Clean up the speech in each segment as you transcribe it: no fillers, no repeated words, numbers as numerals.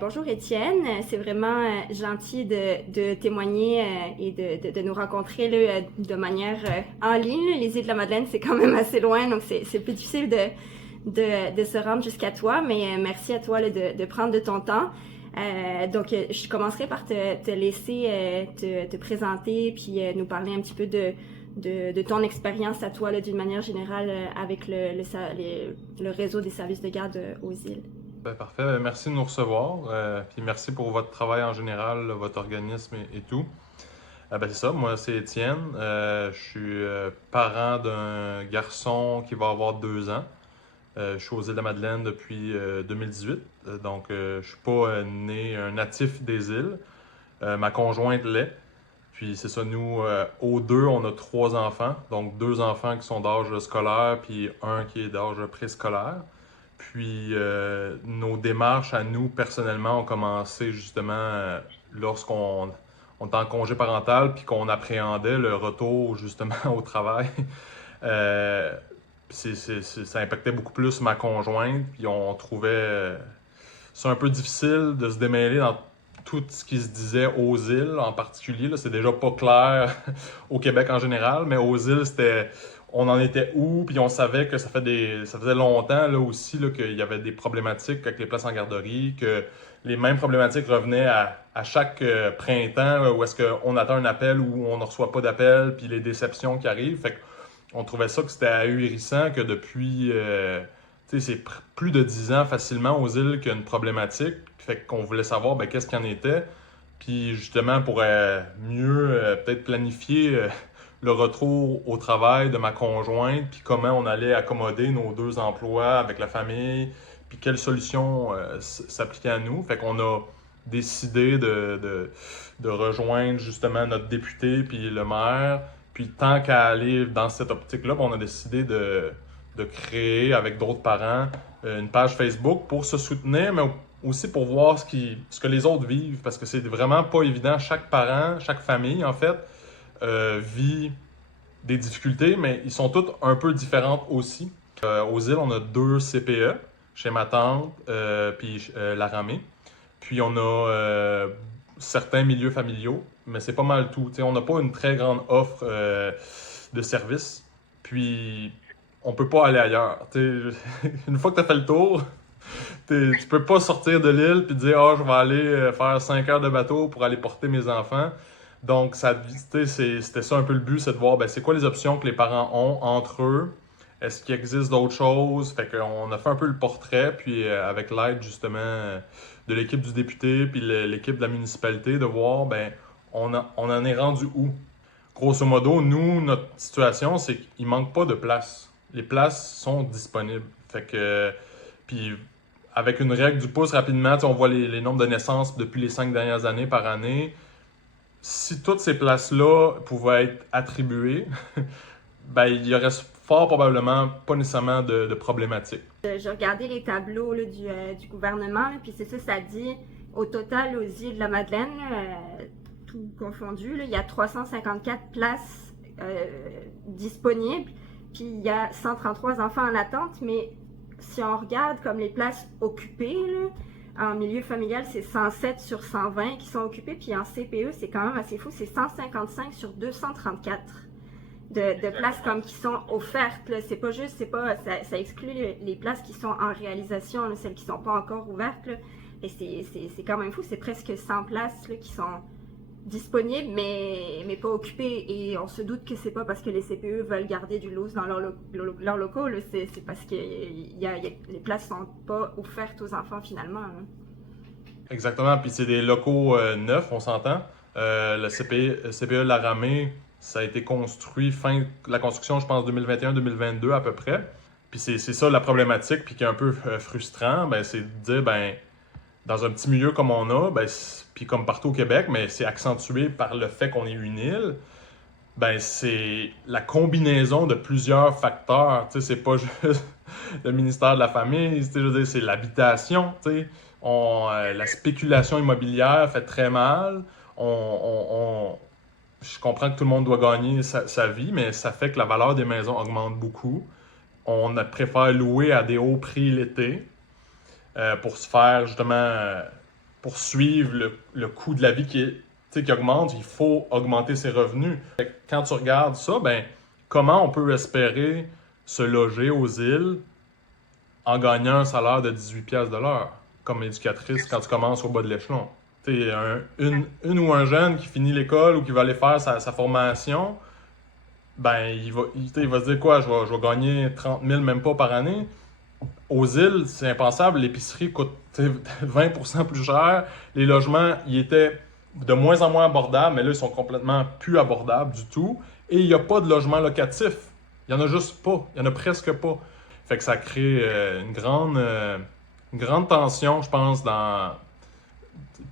Bonjour Étienne, c'est vraiment gentil de témoigner et de nous rencontrer là, de manière en ligne. Les îles de la Madeleine, c'est quand même assez loin, donc c'est plus difficile de se rendre jusqu'à toi, mais merci à toi là, de prendre de ton temps. Je commencerai par te laisser te présenter puis nous parler un petit peu de ton expérience à toi là, d'une manière générale avec le réseau des services de garde aux îles. Parfait. Merci de nous recevoir. Puis merci pour votre travail en général, là, votre organisme et tout. C'est ça, moi c'est Étienne. Je suis parent d'un garçon qui va avoir 2 ans. Je suis aux îles de la Madeleine depuis 2018. Je suis pas né un natif des îles. Ma conjointe l'est. Puis c'est ça, nous, aux deux, on a 3 enfants. Donc 2 enfants qui sont d'âge scolaire, puis un qui est d'âge préscolaire. Puis nos démarches à nous, personnellement, ont commencé justement lorsqu'on était en congé parental, puis qu'on appréhendait le retour justement au travail. Euh, Ça impactait beaucoup plus ma conjointe, puis on trouvait ça un peu difficile de se démêler dans tout ce qui se disait aux îles en particulier. Là, c'est déjà pas clair au Québec en général, mais aux îles, on en était où, puis on savait que ça faisait longtemps là aussi là, qu'il y avait des problématiques avec les places en garderie, que les mêmes problématiques revenaient à chaque printemps où est-ce qu'on attend un appel ou on ne reçoit pas d'appel, puis les déceptions qui arrivent. Fait qu'on trouvait ça que c'était ahurissant que depuis plus de 10 ans facilement aux îles qu'il y a une problématique. Fait qu'on voulait savoir qu'est-ce qu'il y en était. Puis justement pour mieux peut-être planifier le retour au travail de ma conjointe, puis comment on allait accommoder nos 2 emplois avec la famille, puis quelles solutions s'appliquaient à nous. Fait qu'on a décidé de rejoindre justement notre député puis le maire. Puis tant qu'à aller dans cette optique-là, on a décidé de créer avec d'autres parents une page Facebook pour se soutenir, mais aussi pour voir ce que les autres vivent, parce que c'est vraiment pas évident. Chaque parent, chaque famille, en fait, vit des difficultés, mais ils sont toutes un peu différentes aussi. Aux îles, on a 2 CPE, chez ma tante, puis Laramée. Puis on a certains milieux familiaux, mais c'est pas mal tout. T'sais, on n'a pas une très grande offre de services. Puis on peut pas aller ailleurs. Une fois que tu as fait le tour, tu peux pas sortir de l'île puis dire je vais aller faire 5 heures de bateau pour aller porter mes enfants. Donc, c'était ça un peu le but, c'est de voir c'est quoi les options que les parents ont entre eux. Est-ce qu'il existe d'autres choses? Fait qu'on a fait un peu le portrait, puis avec l'aide justement de l'équipe du député puis l'équipe de la municipalité, de voir on en est rendu où? Grosso modo, nous, notre situation, c'est qu'il manque pas de place. Les places sont disponibles. Fait que, puis avec une règle du pouce rapidement, on voit les nombres de naissances depuis les 5 dernières années par année. Si toutes ces places-là pouvaient être attribuées, il y aurait fort probablement pas nécessairement de problématiques. J'ai regardé les tableaux là, du gouvernement, là, puis c'est ça, ça dit au total aux îles de la Madeleine, tout confondu, là, il y a 354 places disponibles, puis il y a 133 enfants en attente, mais si on regarde comme les places occupées, là, en milieu familial, c'est 107 sur 120 qui sont occupées, puis en CPE, c'est quand même assez fou, c'est 155 sur 234 de places comme qui sont offertes. Là. C'est pas juste, ça exclut les places qui sont en réalisation, là, celles qui sont pas encore ouvertes. Là. Et c'est quand même fou, c'est presque 100 places là, qui sont disponibles, mais pas occupées. Et on se doute que c'est pas parce que les CPE veulent garder du lousse dans leurs locaux, là. C'est parce que les places sont pas offertes aux enfants finalement. Là. Exactement, puis c'est des locaux neufs, on s'entend. Le CPE de la Ramée, ça a été construit la construction, je pense, 2021-2022 à peu près. Puis c'est ça la problématique, puis qui est un peu frustrant, c'est de dire, dans un petit milieu comme on a, puis comme partout au Québec, mais c'est accentué par le fait qu'on est une île, c'est la combinaison de plusieurs facteurs. Tu sais, c'est pas juste le ministère de la Famille, je veux dire, c'est l'habitation. Tu sais. La spéculation immobilière fait très mal. Je comprends que tout le monde doit gagner sa vie, mais ça fait que la valeur des maisons augmente beaucoup. On préfère louer à des hauts prix l'été. pour se faire justement pour suivre le coût de la vie qui augmente, il faut augmenter ses revenus. Quand tu regardes ça, ben comment on peut espérer se loger aux îles en gagnant un salaire de 18 piastres de l'heure comme éducatrice quand tu commences au bas de l'échelon? Une ou un jeune qui finit l'école ou qui va aller faire sa formation, ben il va se dire quoi, je vais gagner 30 000 même pas par année. Aux îles, c'est impensable, l'épicerie coûte 20% plus cher, les logements, ils étaient de moins en moins abordables, mais là, ils sont complètement plus abordables du tout, et il n'y a pas de logement locatif. Il n'y en a juste pas, il n'y en a presque pas. Fait que ça crée une grande tension, je pense,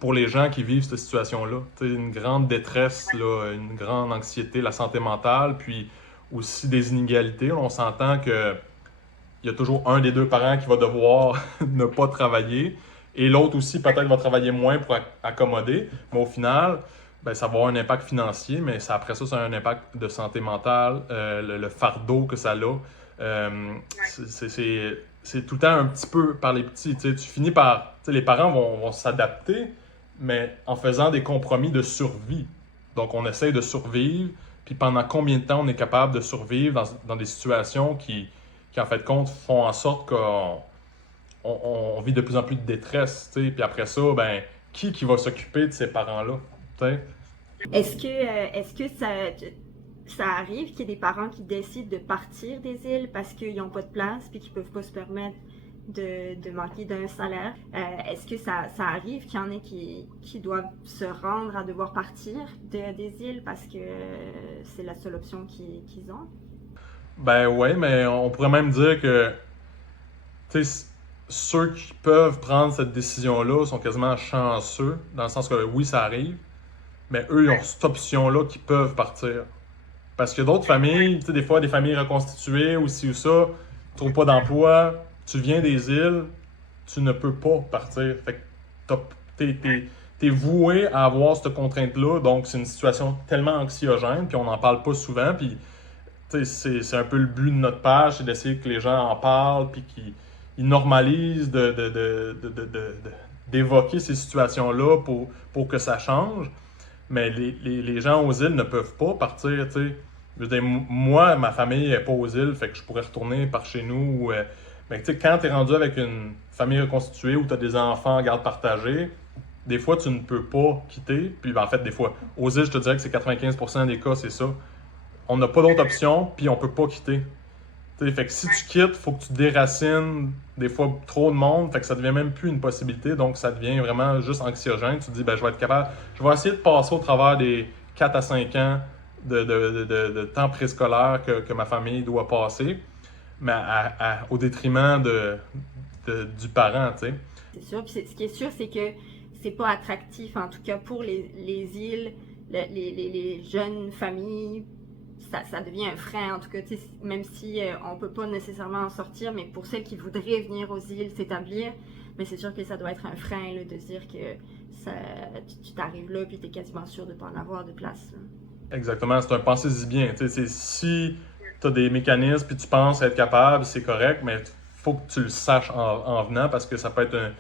pour les gens qui vivent cette situation-là. Une grande détresse, là, une grande anxiété, la santé mentale, puis aussi des inégalités. On s'entend que il y a toujours un des deux parents qui va devoir ne pas travailler et l'autre aussi peut-être va travailler moins pour accommoder. Mais au final, ben, ça va avoir un impact financier, mais après ça, ça a un impact de santé mentale, le fardeau que ça a. C'est tout le temps un petit peu par les petits. Tu finis par... Les parents vont s'adapter, mais en faisant des compromis de survie. Donc, on essaye de survivre, puis pendant combien de temps on est capable de survivre dans des situations qui en fait compte, font en sorte qu'on vit de plus en plus de détresse, tu sais. Puis après ça, ben, qui va s'occuper de ces parents-là, tu sais? Est-ce que ça arrive qu'il y ait des parents qui décident de partir des îles parce qu'ils n'ont pas de place puis qu'ils ne peuvent pas se permettre de manquer d'un salaire? Est-ce que ça arrive qu'il y en ait qui doivent se rendre à devoir partir des îles parce que c'est la seule option qu'ils ont? Ben ouais, mais on pourrait même dire que ceux qui peuvent prendre cette décision-là sont quasiment chanceux, dans le sens que oui, ça arrive, mais eux, ils ont cette option-là qu'ils peuvent partir. Parce que d'autres familles, des fois, des familles reconstituées ou ci ou ça, tu trouves pas d'emploi, tu viens des îles, tu ne peux pas partir. Fait que t'es voué à avoir cette contrainte-là, donc c'est une situation tellement anxiogène, puis on n'en parle pas souvent, puis c'est un peu le but de notre page, c'est d'essayer que les gens en parlent puis qu'ils normalisent d'évoquer ces situations-là pour que ça change. Mais les gens aux îles ne peuvent pas partir, tu sais. Je veux dire, moi, ma famille n'est pas aux îles, fait que je pourrais retourner par chez nous. Mais tu sais, quand tu es rendu avec une famille reconstituée où tu as des enfants en garde partagée, des fois, tu ne peux pas quitter. Puis en fait, des fois, aux îles, je te dirais que c'est 95% des cas, c'est ça. On n'a pas d'autre option, puis on peut pas quitter. T'sais, fait que si tu quittes, faut que tu déracines des fois trop de monde, fait que ça devient même plus une possibilité, donc ça devient vraiment juste anxiogène. Tu te dis, ben, je vais être capable, je vais essayer de passer au travers des 4 à 5 ans de temps préscolaire que ma famille doit passer, mais au détriment du parent, tu sais. C'est sûr, puis ce qui est sûr, c'est que c'est pas attractif, en tout cas pour les îles, les jeunes familles. Ça devient un frein, en tout cas, même si on ne peut pas nécessairement en sortir, mais pour celles qui voudraient venir aux îles s'établir, mais c'est sûr que ça doit être un frein là, de dire que tu t'arrives là et tu es quasiment sûr de ne pas en avoir de place. Là. Exactement, c'est un pensez-y bien. Si tu as des mécanismes et tu penses être capable, c'est correct, mais il faut que tu le saches en venant parce que ça peut être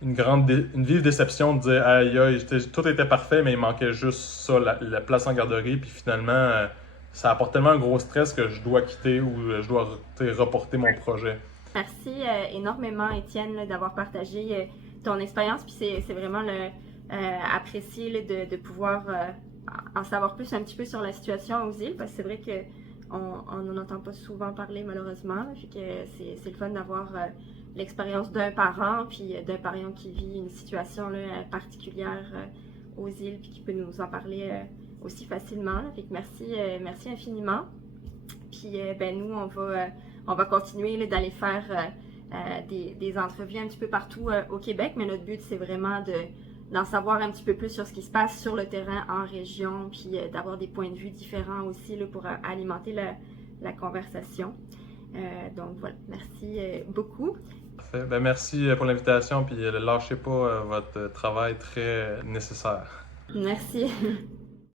une vive déception de dire aïe, aïe, tout était parfait, mais il manquait juste ça, la place en garderie, puis finalement. Ça apporte tellement un gros stress que je dois quitter ou je dois reporter mon projet. Merci énormément, Étienne, là, d'avoir partagé ton expérience. Puis c'est vraiment apprécié là, de pouvoir en savoir plus un petit peu sur la situation aux îles, parce que c'est vrai qu'on n'en entend pas souvent parler malheureusement. Là, fait que c'est le fun d'avoir l'expérience d'un parent, puis d'un parent qui vit une situation là, particulière aux îles, puis qui peut nous en parler aussi facilement. Fait que merci infiniment. Puis ben nous, on va continuer là, d'aller faire des entrevues un petit peu partout au Québec, mais notre but, c'est vraiment d'en savoir un petit peu plus sur ce qui se passe sur le terrain en région, puis d'avoir des points de vue différents aussi là, pour alimenter la conversation. Donc voilà, merci beaucoup. Parfait. Ben, merci pour l'invitation, puis lâchez pas votre travail très nécessaire. Merci.